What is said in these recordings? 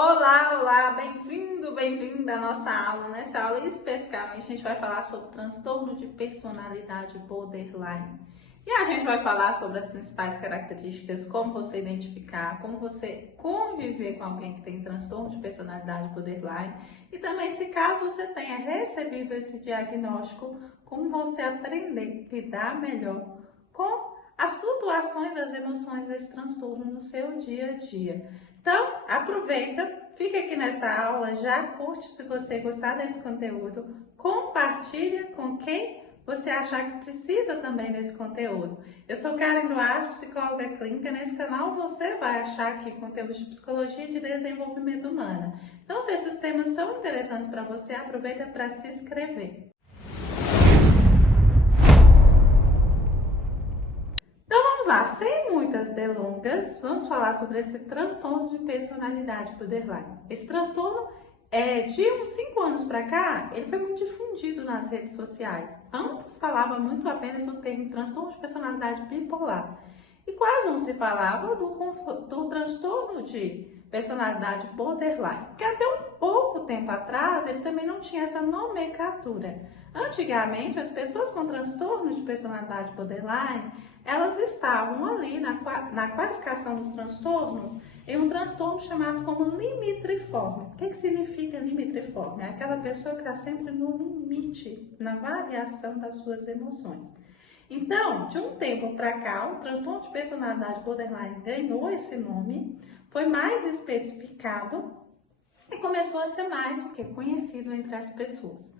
Olá, olá, bem-vindo, bem-vinda à nossa aula. Nessa aula, especificamente, a gente vai falar sobre transtorno de personalidade borderline. E a gente vai falar sobre as principais características, como você identificar, como você conviver com alguém que tem transtorno de personalidade borderline e também, se caso você tenha recebido esse diagnóstico, como você aprender a lidar melhor com as flutuações das emoções desse transtorno no seu dia a dia. Então, aproveita, fica aqui nessa aula, já curte se você gostar desse conteúdo, compartilha com quem você achar que precisa também desse conteúdo. Eu sou Karen Duarte, psicóloga clínica. Nesse canal você vai achar aqui conteúdos de psicologia e de desenvolvimento humano. Então, se esses temas são interessantes para você, aproveita para se inscrever. Vamos lá, sem muitas delongas, vamos falar sobre esse transtorno de personalidade borderline. Esse transtorno, de uns 5 anos para cá, ele foi muito difundido nas redes sociais. Antes falava muito apenas do termo transtorno de personalidade bipolar. E quase não se falava do transtorno de personalidade borderline, porque até um pouco tempo atrás ele também não tinha essa nomenclatura. Antigamente, as pessoas com transtorno de personalidade borderline, elas estavam ali na qualificação dos transtornos em um transtorno chamado como limitriforme. O que significa limitriforme? É aquela pessoa que está sempre no limite, na variação das suas emoções. Então, de um tempo para cá, o transtorno de personalidade borderline ganhou esse nome, foi mais especificado e começou a ser mais conhecido entre as pessoas.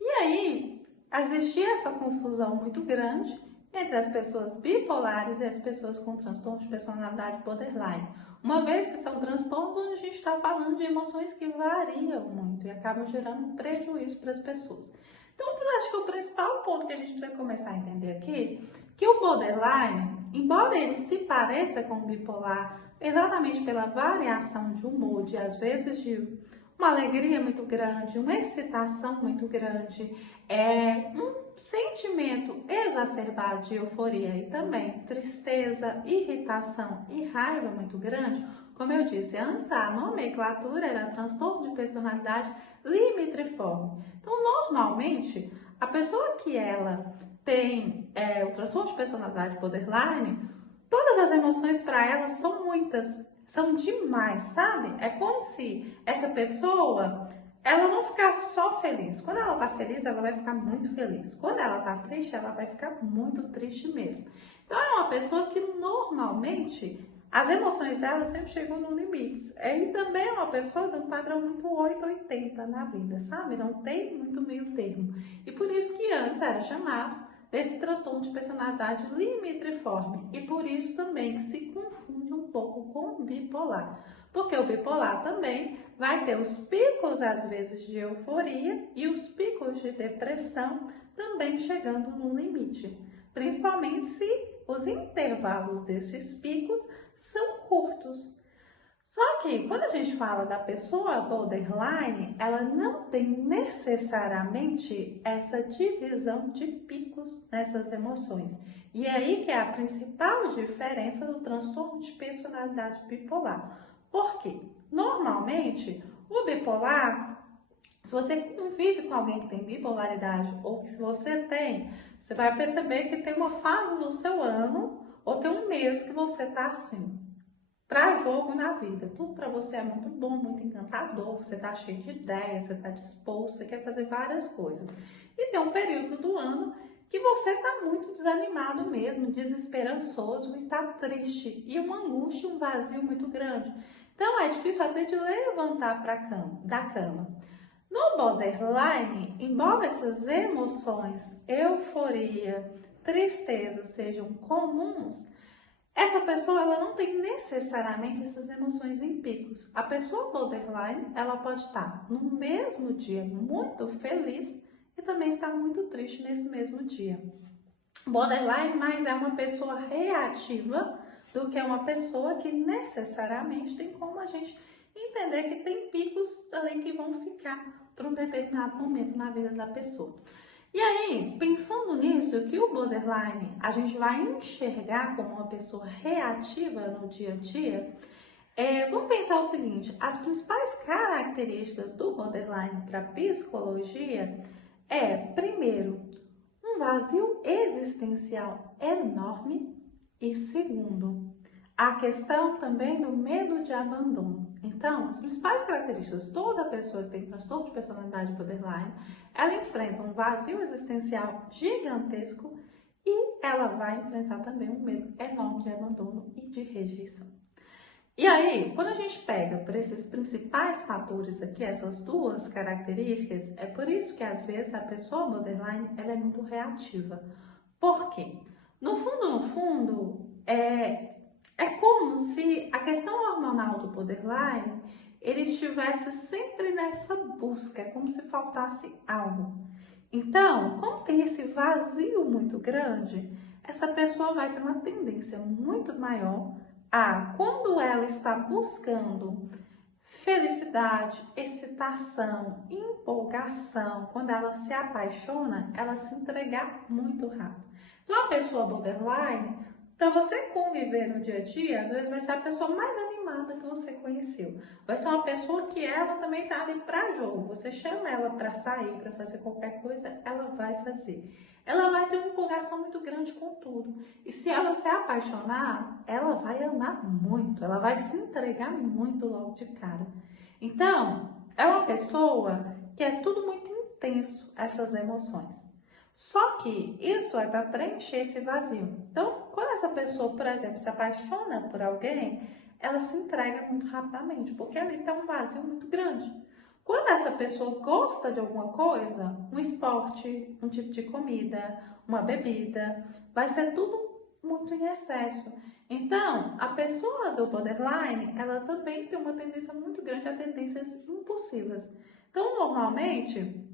E aí, existia essa confusão muito grande entre as pessoas bipolares e as pessoas com transtorno de personalidade borderline. Uma vez que são transtornos onde a gente está falando de emoções que variam muito e acabam gerando prejuízo para as pessoas. Então, eu acho que o principal ponto que a gente precisa começar a entender aqui, que o borderline, embora ele se pareça com o bipolar, exatamente pela variação de humor, de às vezes de uma alegria muito grande, uma excitação muito grande, um sentimento exacerbado de euforia e também tristeza, irritação e raiva muito grande. Como eu disse antes, a nomenclatura era transtorno de personalidade limitriforme. Então, normalmente, a pessoa que ela tem o transtorno de personalidade borderline, todas as emoções para ela são muitas, são demais, sabe? É como se essa pessoa, ela não ficar só feliz. Quando ela tá feliz, ela vai ficar muito feliz. Quando ela tá triste, ela vai ficar muito triste mesmo. Então, é uma pessoa que normalmente as emoções dela sempre chegam no limite. E também é uma pessoa de um padrão muito 880 na vida, sabe? Não tem muito meio termo. E por isso que antes era chamado desse transtorno de personalidade limitriforme. E por isso também que se confunde um pouco com o bipolar. Porque o bipolar também vai ter os picos, às vezes, de euforia e os picos de depressão também chegando no limite. Principalmente se os intervalos desses picos são curtos. Só que quando a gente fala da pessoa borderline, ela não tem necessariamente essa divisão de picos nessas emoções. E é aí que é a principal diferença do transtorno de personalidade bipolar. Por quê? Normalmente, o bipolar, se você convive com alguém que tem bipolaridade ou que se você tem, você vai perceber que tem uma fase do seu ano ou tem um mês que você está assim, para jogo na vida. Tudo para você é muito bom, muito encantador, você está cheio de ideias, você está disposto, você quer fazer várias coisas. E tem um período do ano que você está muito desanimado mesmo, desesperançoso e está triste. E uma angústia, um vazio muito grande. Então é difícil até de levantar da cama. No borderline, embora essas emoções, euforia, tristeza sejam comuns, essa pessoa ela não tem necessariamente essas emoções em picos. A pessoa borderline, ela pode estar no mesmo dia muito feliz e também estar muito triste nesse mesmo dia. Borderline mais é uma pessoa reativa do que uma pessoa que necessariamente tem como a gente entender que tem picos ali que vão ficar por um determinado momento na vida da pessoa. E aí, pensando nisso, que o borderline a gente vai enxergar como uma pessoa reativa no dia a dia, Vamos pensar o seguinte, as principais características do borderline para psicologia primeiro, um vazio existencial enorme e segundo, a questão também do medo de abandono. Então, as principais características, toda pessoa que tem transtorno de personalidade borderline, ela enfrenta um vazio existencial gigantesco e ela vai enfrentar também um medo enorme de abandono e de rejeição. E aí, quando a gente pega por esses principais fatores aqui, essas duas características, é por isso que às vezes a pessoa borderline ela é muito reativa. Por quê? No fundo, é como se a questão hormonal do borderline ele estivesse sempre nessa busca, é como se faltasse algo. Então, como tem esse vazio muito grande, essa pessoa vai ter uma tendência muito maior quando ela está buscando felicidade, excitação, empolgação, quando ela se apaixona, ela se entregar muito rápido. Então, a pessoa borderline, para você conviver no dia a dia, às vezes vai ser a pessoa mais animada que você conheceu. Vai ser uma pessoa que ela também está ali para jogo. Você chama ela para sair, para fazer qualquer coisa, ela vai fazer. Ela vai ter uma empolgação muito grande com tudo. E se ela se apaixonar, ela vai amar muito, ela vai se entregar muito logo de cara. Então, é uma pessoa que é tudo muito intenso, essas emoções. Só que isso é para preencher esse vazio. Então, quando essa pessoa, por exemplo, se apaixona por alguém, ela se entrega muito rapidamente, porque ali está um vazio muito grande. Quando essa pessoa gosta de alguma coisa, um esporte, um tipo de comida, uma bebida, vai ser tudo muito em excesso. Então, a pessoa do borderline, ela também tem uma tendência muito grande a tendências impulsivas. Então, normalmente,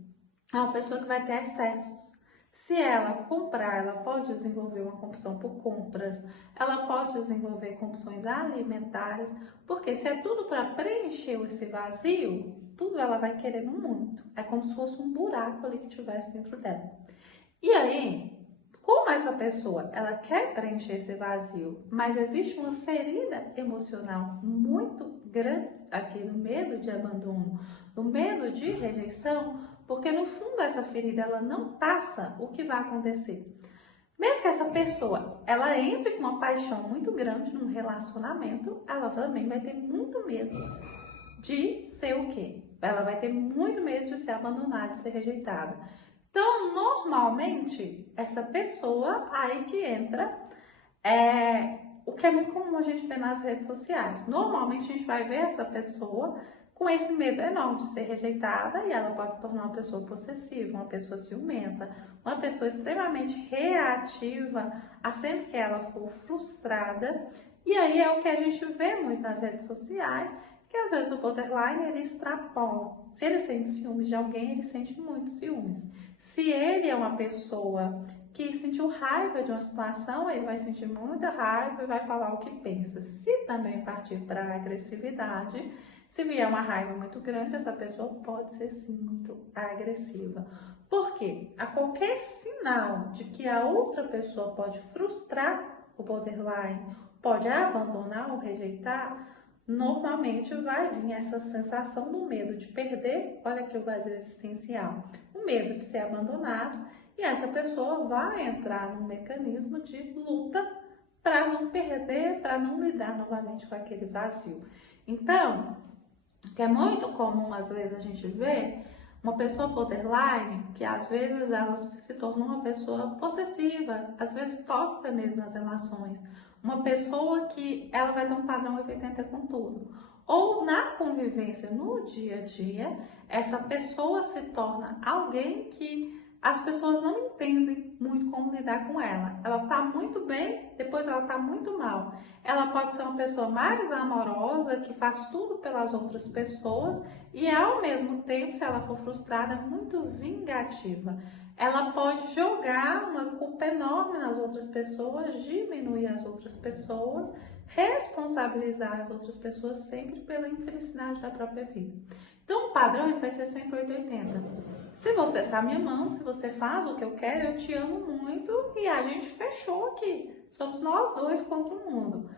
é uma pessoa que vai ter excessos. Se ela comprar, ela pode desenvolver uma compulsão por compras, ela pode desenvolver compulsões alimentares, porque se é tudo para preencher esse vazio, tudo ela vai querendo muito. É como se fosse um buraco ali que tivesse dentro dela. E aí, como essa pessoa, ela quer preencher esse vazio, mas existe uma ferida emocional muito grande aqui no medo de abandono, no medo de rejeição, porque no fundo essa ferida ela não passa, o que vai acontecer? Mesmo que essa pessoa, ela entre com uma paixão muito grande num relacionamento, ela também vai ter muito medo de ser o quê? Ela vai ter muito medo de ser abandonada, de ser rejeitada. Então, normalmente, essa pessoa aí que entra, o que é muito comum a gente ver nas redes sociais. Normalmente, a gente vai ver essa pessoa com esse medo enorme de ser rejeitada e ela pode se tornar uma pessoa possessiva, uma pessoa ciumenta, uma pessoa extremamente reativa a sempre que ela for frustrada. E aí é o que a gente vê muito nas redes sociais, que às vezes o borderline ele extrapola. Se ele sente ciúmes de alguém, ele sente muito ciúmes. Se ele é uma pessoa que sentiu raiva de uma situação, ele vai sentir muita raiva e vai falar o que pensa. Se também partir para a agressividade, se vier uma raiva muito grande, essa pessoa pode ser sim muito agressiva. Por quê? A qualquer sinal de que a outra pessoa pode frustrar o borderline, pode abandonar ou rejeitar, normalmente vai vir essa sensação do medo de perder, olha aqui o vazio existencial, o medo de ser abandonado, e essa pessoa vai entrar num mecanismo de luta para não perder, para não lidar novamente com aquele vazio. Então, que é muito comum às vezes a gente ver uma pessoa borderline que às vezes ela se tornou uma pessoa possessiva, às vezes tóxica mesmo nas relações, uma pessoa que ela vai ter um padrão 80 com tudo. Ou na convivência no dia a dia, essa pessoa se torna alguém que as pessoas não entendem muito como lidar com ela. Ela tá muito bem, depois ela tá muito mal. Ela pode ser uma pessoa mais amorosa, que faz tudo pelas outras pessoas e ao mesmo tempo, se ela for frustrada, muito vingativa. Ela pode jogar uma culpa enorme nas outras pessoas, diminuir as outras pessoas, responsabilizar as outras pessoas sempre pela infelicidade da própria vida. Então, o padrão ele vai ser sempre 880. Se você tá me amando, se você faz o que eu quero, eu te amo muito e a gente fechou aqui. Somos nós dois contra o mundo.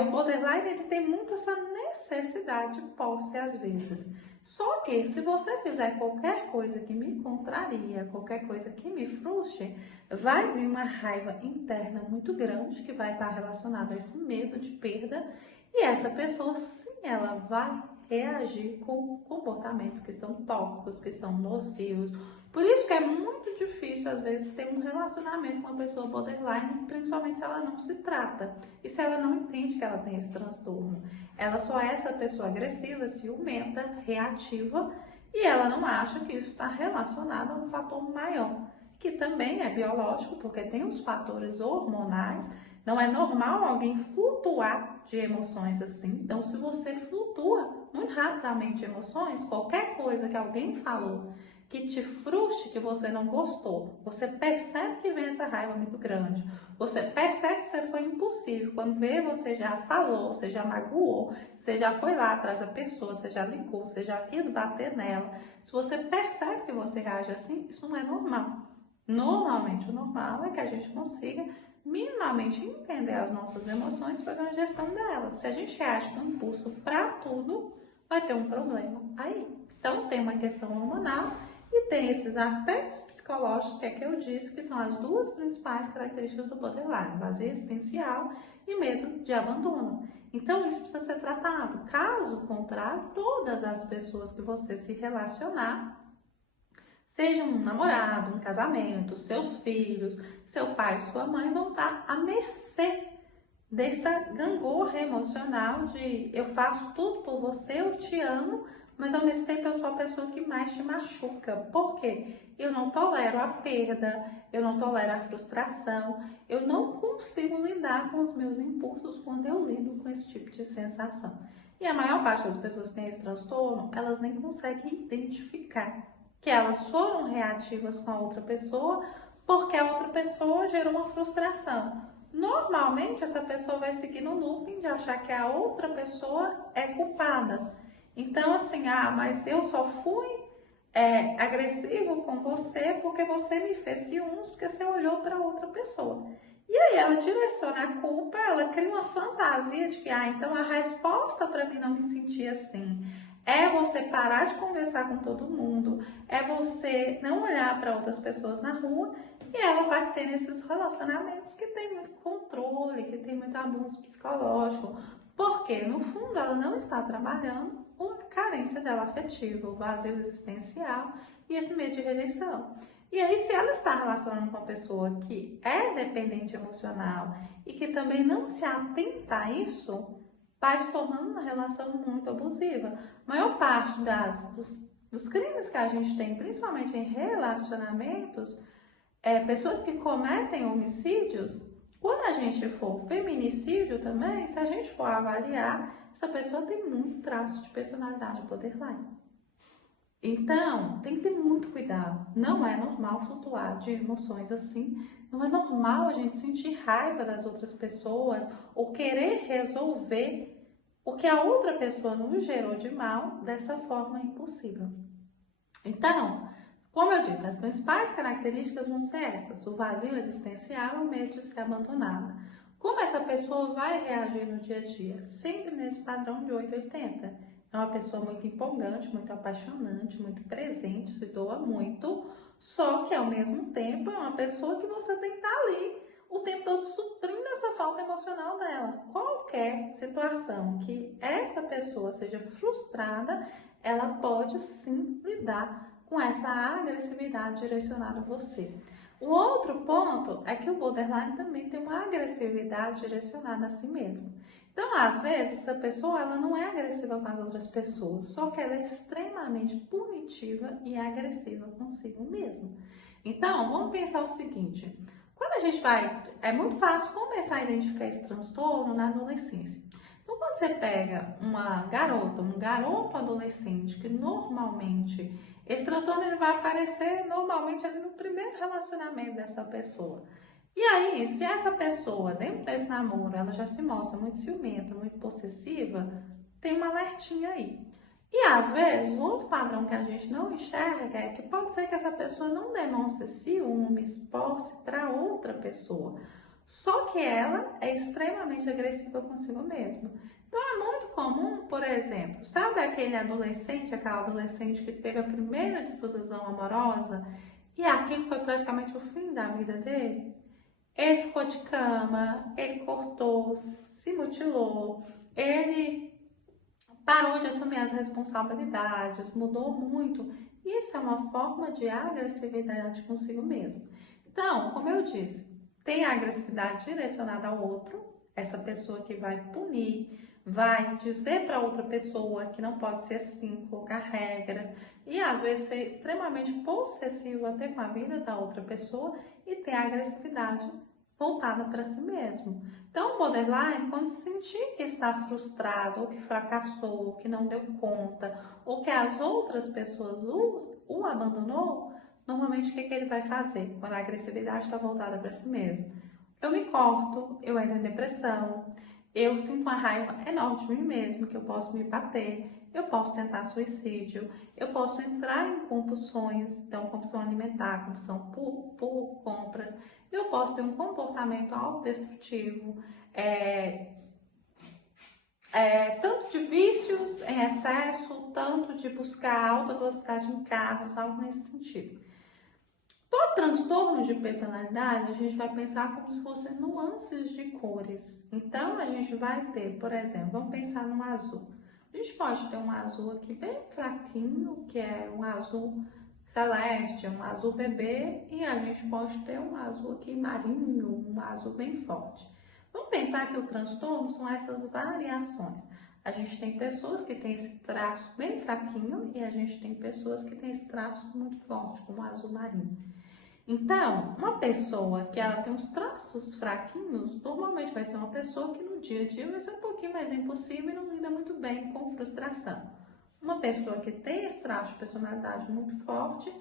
o borderline ele tem muito essa necessidade de posse às vezes. Só que se você fizer qualquer coisa que me contraria, qualquer coisa que me frustre, vai vir uma raiva interna muito grande que vai estar relacionada a esse medo de perda e essa pessoa sim, ela vai reagir com comportamentos que são tóxicos, que são nocivos. Por isso que é muito difícil, às vezes, ter um relacionamento com uma pessoa borderline, principalmente se ela não se trata e se ela não entende que ela tem esse transtorno. Ela só é essa pessoa agressiva, ciumenta, reativa e ela não acha que isso está relacionado a um fator maior, que também é biológico, porque tem os fatores hormonais. Não é normal alguém flutuar de emoções assim. Então, se você flutua muito rapidamente de emoções, qualquer coisa que alguém falou que te frustre, que você não gostou, você percebe que vem essa raiva muito grande, você percebe que você foi impulsivo, quando vê você já falou, você já magoou, você já foi lá atrás da pessoa, você já ligou, você já quis bater nela, se você percebe que você reage assim, isso não é normal. Normalmente o normal é que a gente consiga minimamente entender as nossas emoções e fazer uma gestão delas. Se a gente reage com impulso para tudo, vai ter um problema aí. Então tem uma questão hormonal e tem esses aspectos psicológicos que eu disse que são as duas principais características do borderline, vazio existencial e medo de abandono. Então isso precisa ser tratado. Caso contrário, todas as pessoas que você se relacionar, seja um namorado, um casamento, seus filhos, seu pai, sua mãe, vão estar à mercê dessa gangorra emocional de eu faço tudo por você, eu te amo, mas ao mesmo tempo eu sou a pessoa que mais te machuca. Por quê? Eu não tolero a perda, eu não tolero a frustração, eu não consigo lidar com os meus impulsos quando eu lido com esse tipo de sensação. E a maior parte das pessoas que têm esse transtorno, elas nem conseguem identificar que elas foram reativas com a outra pessoa porque a outra pessoa gerou uma frustração. Normalmente essa pessoa vai seguir no looping de achar que a outra pessoa é culpada. Então assim, mas eu só fui agressivo com você porque você me fez ciúmes, porque você olhou para outra pessoa. E aí ela direciona a culpa, ela cria uma fantasia de que, então a resposta para mim não me sentir assim é você parar de conversar com todo mundo, é você não olhar para outras pessoas na rua e ela vai ter esses relacionamentos que tem muito controle, que tem muito abuso psicológico, porque no fundo ela não está trabalhando a carência dela afetiva, o vazio existencial e esse medo de rejeição. E aí, se ela está relacionando com uma pessoa que é dependente emocional e que também não se atenta a isso, vai se tornando uma relação muito abusiva. A maior parte dos crimes que a gente tem, principalmente em relacionamentos, pessoas que cometem homicídios, quando a gente for feminicídio também, se a gente for avaliar, essa pessoa tem muito traço de personalidade borderline. Então, tem que ter muito cuidado. Não é normal flutuar de emoções assim. Não é normal a gente sentir raiva das outras pessoas ou querer resolver o que a outra pessoa nos gerou de mal dessa forma impossível. Então, como eu disse, as principais características vão ser essas: o vazio existencial e o medo de ser abandonada. Como essa pessoa vai reagir no dia a dia? Sempre nesse padrão de 880. É uma pessoa muito empolgante, muito apaixonante, muito presente, se doa muito, só que ao mesmo tempo é uma pessoa que você tem que estar ali o tempo todo suprindo essa falta emocional dela. Qualquer situação que essa pessoa seja frustrada, ela pode sim lidar com essa agressividade direcionada a você. O outro ponto é que o borderline também tem uma agressividade direcionada a si mesmo. Então, às vezes, essa pessoa ela não é agressiva com as outras pessoas, só que ela é extremamente punitiva e agressiva consigo mesma. Então, vamos pensar o seguinte: quando a gente é muito fácil começar a identificar esse transtorno na adolescência. Então, quando você pega uma garota, um garoto adolescente, que normalmente, esse transtorno ele vai aparecer normalmente ali no primeiro relacionamento dessa pessoa. E aí, se essa pessoa, dentro desse namoro, ela já se mostra muito ciumenta, muito possessiva, tem uma alertinha aí. E às vezes, o outro padrão que a gente não enxerga é que pode ser que essa pessoa não demonstre ciúmes, posse para outra pessoa. Só que ela é extremamente agressiva consigo mesma. Então é muito comum, por exemplo, sabe aquela adolescente que teve a primeira desilusão amorosa e aquilo foi praticamente o fim da vida dele? Ele ficou de cama, ele cortou, se mutilou, ele parou de assumir as responsabilidades, mudou muito. Isso é uma forma de agressividade consigo mesmo. Então, como eu disse, tem a agressividade direcionada ao outro, essa pessoa que vai punir, vai dizer para outra pessoa que não pode ser assim, colocar regras e às vezes ser extremamente possessivo até com a vida da outra pessoa e ter a agressividade voltada para si mesmo. Então, o borderline, quando sentir que está frustrado, ou que fracassou, ou que não deu conta, ou que as outras pessoas o abandonou, normalmente o que ele vai fazer quando a agressividade está voltada para si mesmo? Eu me corto, eu entro em depressão, eu sinto uma raiva enorme de mim mesmo, que eu posso me bater, eu posso tentar suicídio, eu posso entrar em compulsões, então compulsão alimentar, compulsão por compras, eu posso ter um comportamento autodestrutivo, tanto de vícios em excesso, tanto de buscar alta velocidade em carros, algo nesse sentido. Todo transtorno de personalidade, a gente vai pensar como se fossem nuances de cores. Então, a gente vai ter, por exemplo, vamos pensar num azul. A gente pode ter um azul aqui bem fraquinho, que é um azul celeste, um azul bebê, e a gente pode ter um azul aqui marinho, um azul bem forte. Vamos pensar que o transtorno são essas variações. A gente tem pessoas que têm esse traço bem fraquinho e a gente tem pessoas que têm esse traço muito forte, como o azul marinho. Então, uma pessoa que ela tem uns traços fraquinhos, normalmente vai ser uma pessoa que no dia a dia vai ser um pouquinho mais impulsiva e não lida muito bem com frustração. Uma pessoa que tem esse traço de personalidade muito forte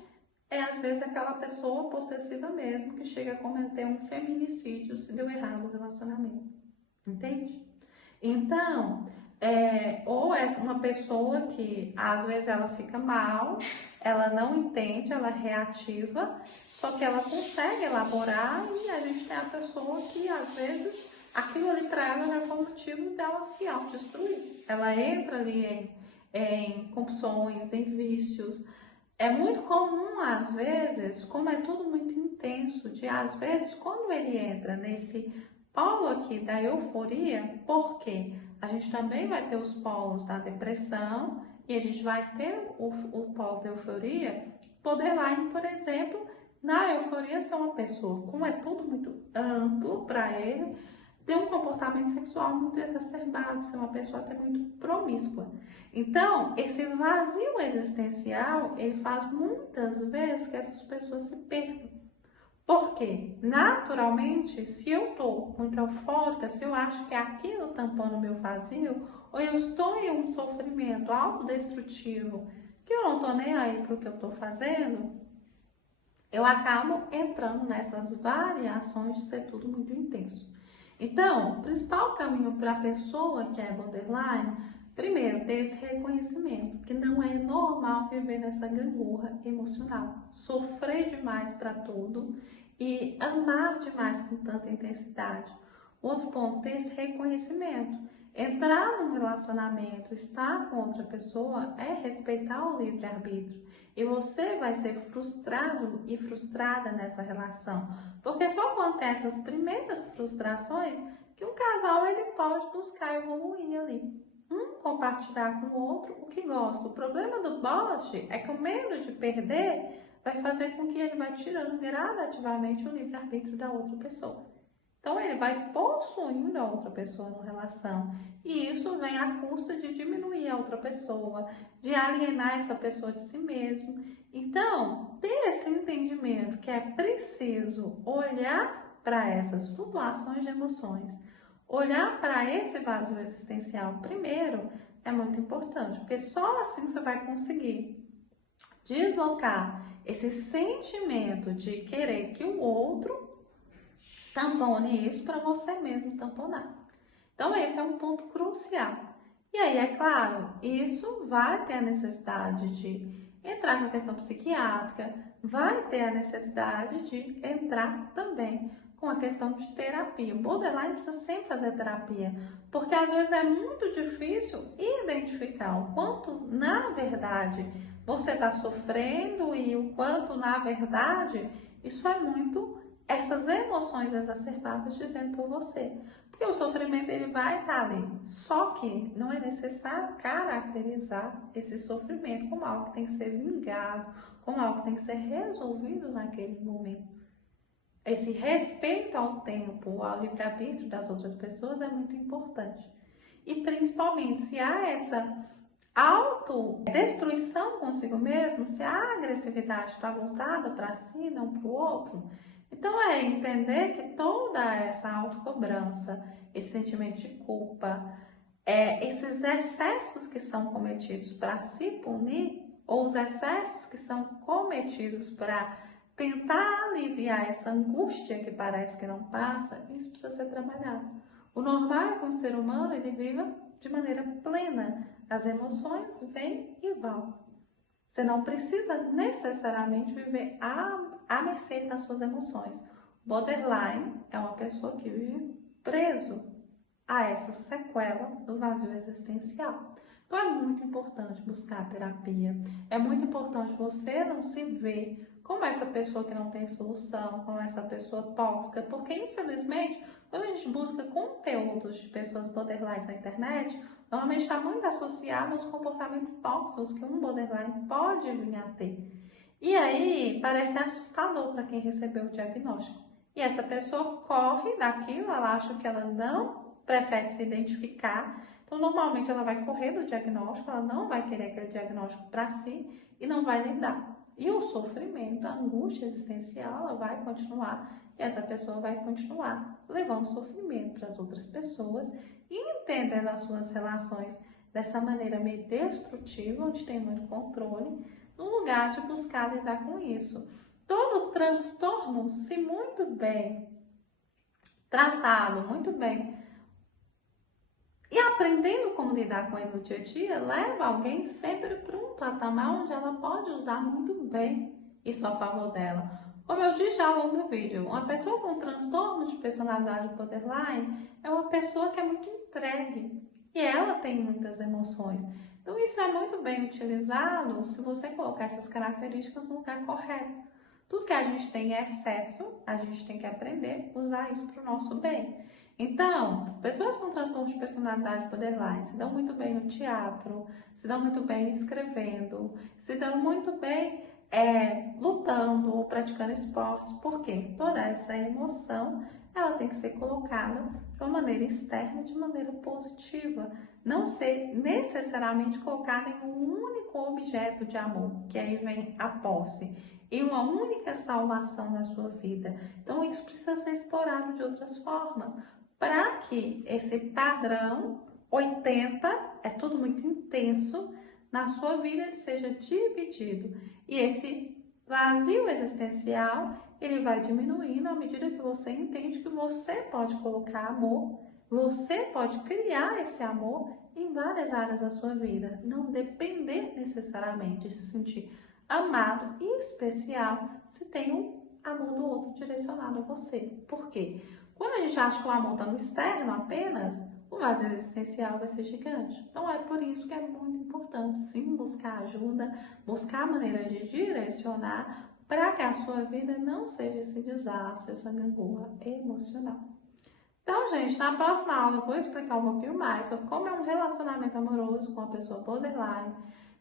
é às vezes aquela pessoa possessiva mesmo, que chega a cometer um feminicídio se deu errado o relacionamento. Entende? Então, ou é uma pessoa que às vezes ela fica mal, ela não entende, ela é reativa, só que ela consegue elaborar e a gente tem a pessoa que às vezes aquilo ali para ela já foi o motivo dela se autodestruir. Ela entra ali em compulsões, em vícios. É muito comum, às vezes, como é tudo muito intenso, de às vezes, quando ele entra nesse polo aqui da euforia, porque a gente também vai ter os polos da depressão e a gente vai ter o polo da euforia, borderline, por exemplo, na euforia ser uma pessoa, como é tudo muito amplo para ele, ter um comportamento sexual muito exacerbado, ser uma pessoa até muito promíscua. Então, esse vazio existencial, ele faz muitas vezes que essas pessoas se perdam. Porque, naturalmente, se eu estou muito eufórica, se eu acho que aquilo tampando o meu vazio, ou eu estou em um sofrimento autodestrutivo, que eu não estou nem aí para o que eu estou fazendo, eu acabo entrando nessas variações de ser tudo muito intenso. Então, o principal caminho para a pessoa que é borderline, primeiro, ter esse reconhecimento, que não é normal viver nessa gangorra emocional, sofrer demais para tudo e amar demais com tanta intensidade. Outro ponto, ter esse reconhecimento. Entrar num relacionamento, estar com outra pessoa é respeitar o livre-arbítrio. E você vai ser frustrado e frustrada nessa relação. Porque só acontece as primeiras frustrações que um casal ele pode buscar evoluir ali. Um compartilhar com o outro o que gosta. O problema do bot é que o medo de perder vai fazer com que ele vai tirando gradativamente o livre-arbítrio da outra pessoa. Então, ele vai possuindo a outra pessoa na relação. E isso vem à custa de diminuir a outra pessoa, de alienar essa pessoa de si mesmo. Então, ter esse entendimento que é preciso olhar para essas flutuações de emoções, olhar para esse vazio existencial primeiro, é muito importante, porque só assim você vai conseguir deslocar esse sentimento de querer que o outro tampone isso para você mesmo tamponar. Então, esse é um ponto crucial. E aí, é claro, isso vai ter a necessidade de entrar com a questão psiquiátrica, vai ter a necessidade de entrar também com a questão de terapia. O borderline precisa sempre fazer terapia, porque às vezes é muito difícil identificar o quanto, na verdade, você está sofrendo e o quanto, na verdade, isso é muito essas emoções exacerbadas dizendo por você. Porque o sofrimento ele vai estar ali, só que não é necessário caracterizar esse sofrimento como algo que tem que ser vingado, como algo que tem que ser resolvido naquele momento. Esse respeito ao tempo, ao livre-arbítrio das outras pessoas é muito importante. E principalmente se há essa autodestruição consigo mesmo, se a agressividade está voltada para si, não para o outro, então é entender que toda essa autocobrança, esse sentimento de culpa, esses excessos que são cometidos para se punir, ou os excessos que são cometidos para tentar aliviar essa angústia que parece que não passa, isso precisa ser trabalhado. O normal é que um ser humano ele viva de maneira plena. As emoções vêm e vão. Você não precisa necessariamente viver à mercê das suas emoções. Borderline é uma pessoa que vive preso a essa sequela do vazio existencial. Então é muito importante buscar terapia, é muito importante você não se ver como essa pessoa que não tem solução, como essa pessoa tóxica, porque infelizmente quando a gente busca conteúdos de pessoas borderline na internet, normalmente está muito associado aos comportamentos tóxicos que um borderline pode vir a ter. E aí parece assustador para quem recebeu o diagnóstico. E essa pessoa corre daquilo, ela acha que ela não prefere se identificar, então normalmente ela vai correr do diagnóstico, ela não vai querer aquele diagnóstico para si e não vai lidar. E o sofrimento, a angústia existencial, ela vai continuar e essa pessoa vai continuar levando sofrimento para as outras pessoas e entendendo as suas relações dessa maneira meio destrutiva, onde tem muito controle, no lugar de buscar lidar com isso. Todo transtorno, se muito bem tratado, muito bem, e aprendendo como lidar com ele no dia a dia, leva alguém sempre para um patamar onde ela pode usar muito bem isso a favor dela. Como eu disse ao longo do vídeo, uma pessoa com transtorno de personalidade borderline é uma pessoa que é muito entregue e ela tem muitas emoções. Então isso é muito bem utilizado se você colocar essas características no lugar correto. Tudo que a gente tem em excesso, a gente tem que aprender a usar isso para o nosso bem. Então, pessoas com transtorno de personalidade borderline se dão muito bem no teatro, se dão muito bem escrevendo, se dão muito bem lutando ou praticando esportes, porque toda essa emoção ela tem que ser colocada de uma maneira externa, de maneira positiva, não ser necessariamente colocada em um único objeto de amor, que aí vem a posse, e uma única salvação na sua vida. Então isso precisa ser explorado de outras formas, para que esse padrão 80 é tudo muito intenso, na sua vida ele seja dividido e esse vazio existencial ele vai diminuindo à medida que você entende que você pode colocar amor, você pode criar esse amor em várias áreas da sua vida, não depender necessariamente de se sentir amado e especial se tem um amor do outro direcionado a você. Por quê? Quando a gente acha que o amor está no externo apenas, o vazio existencial vai ser gigante. Então é por isso que é muito importante sim buscar ajuda, buscar maneira de direcionar para que a sua vida não seja esse desastre, essa gangorra emocional. Então, gente, na próxima aula eu vou explicar um pouquinho mais sobre como é um relacionamento amoroso com a pessoa borderline,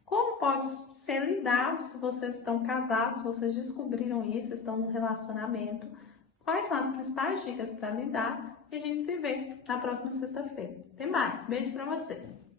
como pode ser lidado se vocês estão casados, se vocês descobriram isso, estão num relacionamento, quais são as principais dicas para lidar e a gente se vê na próxima sexta-feira. Até mais, beijo para vocês!